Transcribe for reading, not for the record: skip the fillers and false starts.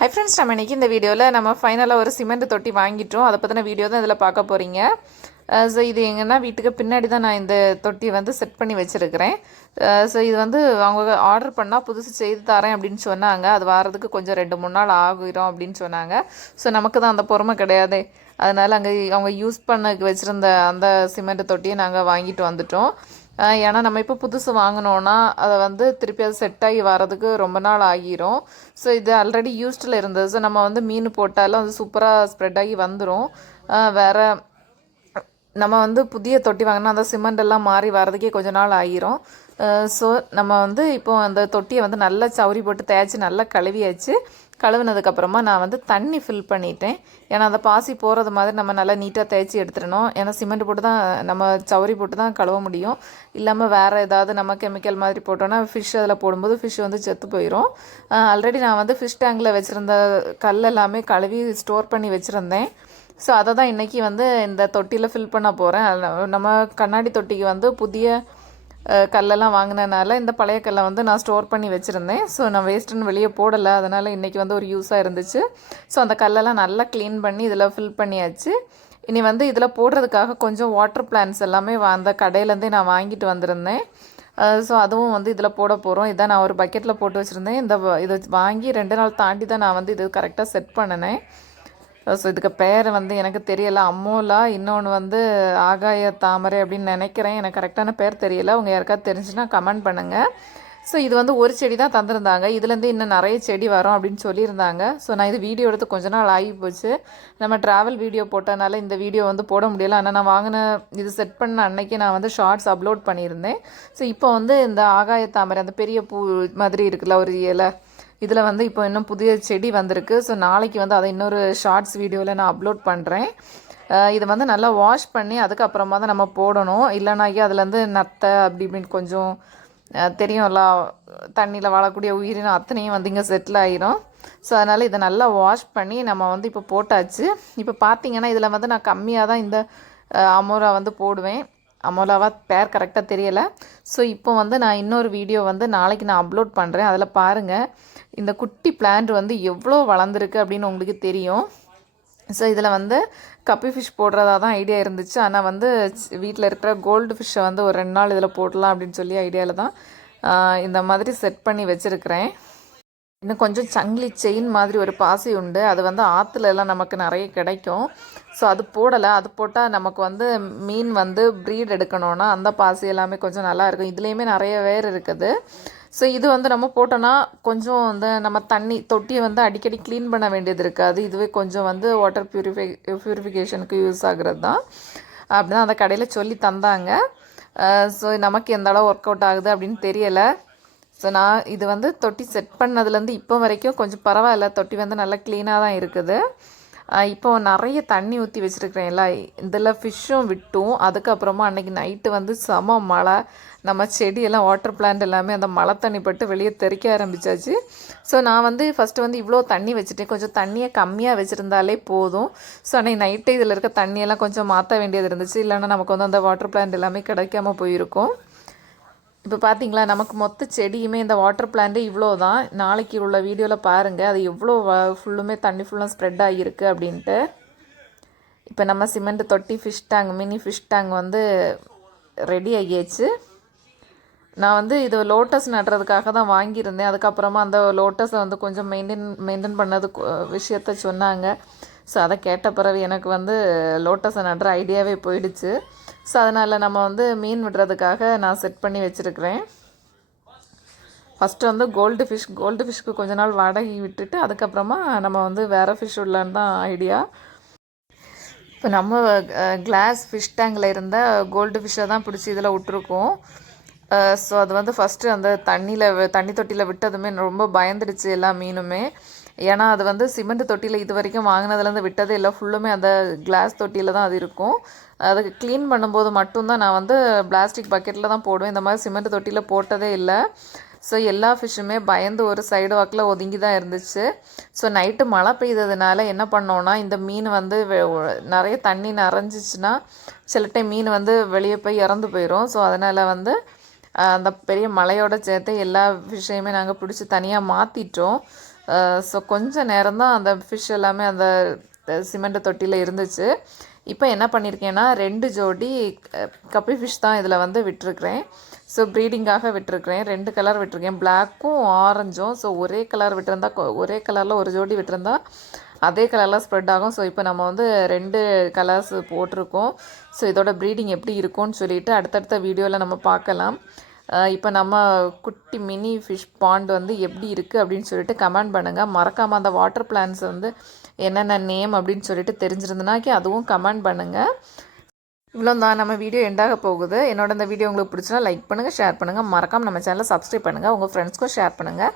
Hi friends, நம்ம இன்றைக்கி இந்த வீடியோவில் நம்ம ஃபைனலாக ஒரு சிமெண்ட் தொட்டி வாங்கிட்டோம். அதை பற்றின வீடியோ தான் இதில் பார்க்க போகிறீங்க. ஸோ இது எங்கன்னா வீட்டுக்கு பின்னாடி தான் நான் இந்த தொட்டியை வந்து செட் பண்ணி வச்சுருக்கிறேன். ஸோ இது வந்து அவங்க ஆர்டர் பண்ணால் புதுசு செய்து தரேன் அப்படின்னு சொன்னாங்க. அது வரதுக்கு கொஞ்சம் 2-3 நாள் ஆகிரும் அப்படின்னு சொன்னாங்க. ஸோ நமக்கு தான் அந்த பொறுமை கிடையாது. அதனால் அங்கே அவங்க யூஸ் பண்ண வச்சுருந்த அந்த சிமெண்ட் தொட்டியை நாங்கள் வாங்கிட்டு வந்துட்டோம். ஏன்னா நம்ம இப்போ புதுசு வாங்கினோன்னா அதை வந்து திருப்பி அது செட் ஆகி வரதுக்கு ரொம்ப நாள் ஆகிரும். ஸோ இது ஆல்ரெடி யூஸ்டில் இருந்தது. ஸோ நம்ம வந்து மீன் போட்டாலும் அது சூப்பராக ஸ்ப்ரெட் ஆகி வந்துடும். வேறு நம்ம வந்து புதிய தொட்டி வாங்கினா அந்த சிமெண்ட் எல்லாம் மாறி வரதுக்கே கொஞ்ச நாள் ஆகிரும். ஸோ நம்ம வந்து இப்போது அந்த தொட்டியை வந்து நல்லா சவுரி போட்டு தேய்ச்சி நல்லா கழுவியாச்சு. கழுவுனதுக்கப்புறமா நான் வந்து தண்ணி ஃபில் பண்ணிட்டேன். ஏன்னா அந்த பாசி போகிறது மாதிரி நம்ம நல்லா நீட்டாக தேய்ச்சி எடுத்துடணும். ஏன்னா சிமெண்ட் போட்டு தான் நம்ம சவுரி போட்டு தான் கழுவ முடியும். இல்லாமல் வேறு ஏதாவது நம்ம கெமிக்கல் மாதிரி போட்டோன்னா ஃபிஷ் அதில் போடும்போது ஃபிஷ் வந்து செத்து போயிடும். ஆல்ரெடி நான் வந்து ஃபிஷ் டேங்கில் வச்சுருந்த கல் எல்லாமே கழுவி ஸ்டோர் பண்ணி வச்சுருந்தேன். ஸோ அதை தான் இன்றைக்கி வந்து இந்த தொட்டியில் ஃபில் பண்ண போகிறேன். நம்ம கண்ணாடி தொட்டிக்கு வந்து புதிய கல்லெல்லாம் வாங்கினனால இந்த பழைய கல்லை வந்து நான் ஸ்டோர் பண்ணி வச்சுருந்தேன். ஸோ நான் வேஸ்ட்டுன்னு வெளியே போடலை. அதனால் இன்றைக்கி வந்து ஒரு யூஸாக இருந்துச்சு. ஸோ அந்த கல்லெல்லாம் நல்லா க்ளீன் பண்ணி இதில் ஃபில் பண்ணியாச்சு. இனி வந்து இதில் போடுறதுக்காக கொஞ்சம் வாட்டர் பிளான்ட்ஸ் எல்லாமே அந்த கடையிலேருந்தே நான் வாங்கிட்டு வந்திருந்தேன். ஸோ அதுவும் வந்து இதில் போட போகிறோம். இதான் நான் ஒரு பக்கெட்டில் போட்டு வச்சுருந்தேன். இதை வாங்கி 2 நாள் தாண்டி தான் நான் வந்து இது கரெக்டாக செட் பண்ணினேன். ஸோ இதுக்கு பேர் வந்து எனக்கு தெரியலை. அம்மோலா, இன்னொன்று வந்து ஆகாய தாமரை அப்படின்னு நினைக்கிறேன். எனக்கு கரெக்டான பேர் தெரியலை. அவங்க யாருக்காவது தெரிஞ்சுன்னா கமெண்ட் பண்ணுங்கள். ஸோ இது வந்து ஒரு செடி தான் தந்திருந்தாங்க. இதுலேருந்து இன்னும் நிறைய செடி வரும் அப்படின்னு சொல்லியிருந்தாங்க. ஸோ நான் இது வீடியோ எடுத்து கொஞ்ச நாள் ஆகி போச்சு. நம்ம ட்ராவல் வீடியோ போட்டனால இந்த வீடியோ வந்து போட முடியலை. ஆனால் நான் வாங்கின இது செட் பண்ண அன்னைக்கு நான் வந்து ஷார்ட்ஸ் அப்லோட் பண்ணியிருந்தேன். ஸோ இப்போ வந்து இந்த ஆகாய தாமரை அந்த பெரிய பூ மாதிரி இருக்குல்ல ஒரு இலை, இதில் வந்து இப்போ இன்னும் புதிய செடி வந்திருக்கு. ஸோ நாளைக்கு வந்து அதை இன்னொரு ஷார்ட்ஸ் வீடியோவில் நான் அப்லோட் பண்ணுறேன். இதை வந்து நல்லா வாஷ் பண்ணி அதுக்கப்புறமா தான் நம்ம போடணும். இல்லைனாக்கி அதுலேருந்து நத்தை அப்படி இப்படின்னு கொஞ்சம் தெரியும்ல, தண்ணியில் வாழக்கூடிய உயிரினம் அத்தனையும் வந்து இங்கே செட்டில் ஆகிரும். ஸோ அதனால் இதை நல்லா வாஷ் பண்ணி நம்ம வந்து இப்போ போட்டாச்சு. இப்போ பார்த்திங்கன்னா இதில் வந்து நான் கம்மியாக தான் இந்த அமோரா வந்து போடுவேன். அமோலாவா பேர் கரெக்டாக தெரியலை. ஸோ இப்போ வந்து நான் இன்னொரு வீடியோ வந்து நாளைக்கு நான் அப்லோட் பண்ணுறேன். அதில் பாருங்கள் இந்த குட்டி பிளான்ட் வந்து எவ்வளோ வளர்ந்துருக்கு அப்படின்னு உங்களுக்கு தெரியும். ஸோ இதில் வந்து கப்பி ஃபிஷ் போடுறதா தான் ஐடியா இருந்துச்சு. ஆனால் வந்து வீட்டில் இருக்கிற கோல்டு ஃபிஷ்ஷை வந்து ஒரு 2 நாள் இதில் போடலாம் அப்படின்னு சொல்லி ஐடியாவில் தான் இந்த மாதிரி செட் பண்ணி வச்சுருக்கிறேன். இன்னும் கொஞ்சம் சங்கிலி செயின் மாதிரி ஒரு பாசி உண்டு. அது வந்து ஆற்றுல எல்லாம் நமக்கு நிறைய கிடைக்கும். ஸோ அது போடலை. அது போட்டால் நமக்கு வந்து மீன் வந்து ப்ரீட் எடுக்கணுன்னா அந்த பாசி எல்லாமே கொஞ்சம் நல்லாயிருக்கும். இதுலேயுமே நிறைய வேர் இருக்குது. ஸோ இது வந்து நம்ம போட்டோன்னா கொஞ்சம் வந்து நம்ம தண்ணி தொட்டியை வந்து அடிக்கடி க்ளீன் பண்ண வேண்டியது இருக்காது. இதுவே கொஞ்சம் வந்து வாட்டர் ப்யூரிஃபிகேஷனுக்கு யூஸ் ஆகிறது தான் அப்படி தான் அந்த கடையில் சொல்லி தந்தாங்க. ஸோ நமக்கு எந்த அளவு ஒர்க் அவுட் ஆகுது அப்படின்னு தெரியலை. ஸோ நான் இது வந்து தொட்டி செட் பண்ணதுலேருந்து இப்போ வரைக்கும் கொஞ்சம் பரவாயில்ல. தொட்டி வந்து நல்லா க்ளீனாக தான் இருக்குது. இப்போ நிறைய தண்ணி ஊற்றி வச்சுருக்கிறேன்ல, இதில் ஃபிஷ்ஷும் விட்டும். அதுக்கப்புறமா அன்றைக்கி நைட்டு வந்து செம மழை. நம்ம செடியெல்லாம் வாட்டர் பிளான்ட் எல்லாமே அந்த மழை தண்ணி பட்டு வெளியே தெறிக்க ஆரம்பித்தாச்சு. ஸோ நான் வந்து ஃபஸ்ட்டு வந்து இவ்வளோ தண்ணி வச்சுட்டேன். கொஞ்சம் தண்ணியை கம்மியாக வச்சுருந்தாலே போதும். ஸோ அன்றைக்கி நைட்டு இதில் இருக்க தண்ணியெல்லாம் கொஞ்சம் மாற்ற வேண்டியது இருந்துச்சு. இல்லைன்னா நமக்கு வந்து அந்த வாட்டர் பிளான்ட் எல்லாமே கிடைக்காம போயிருக்கும். இப்போ பார்த்தீங்களா, நமக்கு மொத்த செடியுமே இந்த வாட்டர் பிளான்ட்டு இவ்வளோ தான். நாளைக்கு உள்ள வீடியோவில் பாருங்கள் அது எவ்வளோ ஃபுல்லுமே தண்ணி ஃபுல்லாக ஸ்ப்ரெட் ஆகியிருக்கு அப்படின்ட்டு. இப்போ நம்ம சிமெண்ட் தொட்டி fish tank, mini fish tank வந்து ரெடி ஆகியாச்சு. நான் வந்து இது லோட்டஸ் நடுறதுக்காக தான் வாங்கியிருந்தேன். அதுக்கப்புறமா அந்த லோட்டஸை வந்து கொஞ்சம் மெயின்டைன் பண்ணது விஷயத்த சொன்னாங்க. ஸோ அதை கேட்ட பிறகு எனக்கு வந்து லோட்டஸை நடுற ஐடியாவே போயிடுச்சு. ஸோ அதனால் நம்ம வந்து மீன் விடுறதுக்காக நான் செட் பண்ணி வச்சுருக்கிறேன். ஃபஸ்ட்டு வந்து கோல்டு ஃபிஷ்க்கு கொஞ்ச நாள் வாடகை விட்டுட்டு அதுக்கப்புறமா நம்ம வந்து வேறு ஃபிஷ் விடலான்னு தான் ஐடியா. இப்போ நம்ம கிளாஸ் ஃபிஷ் டேங்கில் இருந்த கோல்டு ஃபிஷ்ஷை தான் பிடிச்சி இதில் விட்டுருக்கோம். ஸோ அது வந்து ஃபஸ்ட்டு அந்த தண்ணி தொட்டியில் விட்டதுமே ரொம்ப பயந்துடுச்சு எல்லா மீனுமே. ஏன்னா அது வந்து சிமெண்ட் தொட்டியில் இது வரைக்கும் வாங்கினதுலேருந்து விட்டதே இல்லை. ஃபுல்லுமே அந்த கிளாஸ் தொட்டியில் தான் அது இருக்கும். அதுக்கு க்ளீன் பண்ணும்போது மட்டும்தான் நான் வந்து பிளாஸ்டிக் பக்கெட்டில் தான் போடுவேன். இந்த மாதிரி சிமெண்ட் தொட்டியில் போட்டதே இல்லை. ஸோ எல்லா ஃபிஷ்ஷுமே பயந்து ஒரு சைடு வாக்கில் ஒதுங்கி தான் இருந்துச்சு. ஸோ நைட்டு மழை பெய்ததுனால என்ன பண்ணோன்னா, இந்த மீன் வந்து நிறைய தண்ணி நிறைஞ்சிச்சின்னா சில டைம் மீன் வந்து வெளியே போய் இறந்து போயிடும். ஸோ அதனால் வந்து அந்த பெரிய மழையோட சேர்த்து எல்லா ஃபிஷ்ஷையுமே நாங்கள் பிடிச்சி தனியாக மாற்றிட்டோம். ஸோ கொஞ்சம் நேரம் தான் அந்த ஃபிஷ் எல்லாமே அந்த சிமெண்ட் தொட்டியில் இருந்துச்சு. இப்போ என்ன பண்ணியிருக்கேன்னா 2 ஜோடி கப்பி ஃபிஷ் தான் இதில் வந்து விட்டுருக்குறேன். ஸோ ப்ரீடிங்காக விட்டுருக்குறேன். 2 கலர் விட்டுருக்கேன், பிளாக்கும் ஆரஞ்சும். ஸோ ஒரே கலர் விட்டுருந்தா ஒரே கலரில் ஒரு ஜோடி விட்டுருந்தா அதே கலரில் ஸ்ப்ரெட் ஆகும். ஸோ இப்போ நம்ம வந்து 2 கலர்ஸ் போட்டிருக்கோம். ஸோ இதோட ப்ரீடிங் எப்படி இருக்கும்னு சொல்லிட்டு அடுத்தடுத்த வீடியோவில் நம்ம பார்க்கலாம். இப்போ நம்ம குட்டி மினி ஃபிஷ் பாண்ட் வந்து எப்படி இருக்குது அப்படின்னு சொல்லிட்டு கமெண்ட் பண்ணுங்கள். மறக்காமல் அந்த வாட்டர் பிளான்ஸ் வந்து என்னென்ன நேம் அப்படின்னு சொல்லிட்டு தெரிஞ்சிருந்தனாக்கி அதுவும் கமெண்ட் பண்ணுங்கள். இவ்வளோ தான் நம்ம வீடியோ எண்டாக போகுது. என்னோட இந்த வீடியோ உங்களுக்கு பிடிச்சினா லைக் பண்ணுங்கள், ஷேர் பண்ணுங்கள். மறக்காமல் நம்ம சேனலை சப்ஸ்கிரைப் பண்ணுங்கள், உங்கள் ஃப்ரெண்ட்ஸ்க்கும் ஷேர் பண்ணுங்கள்.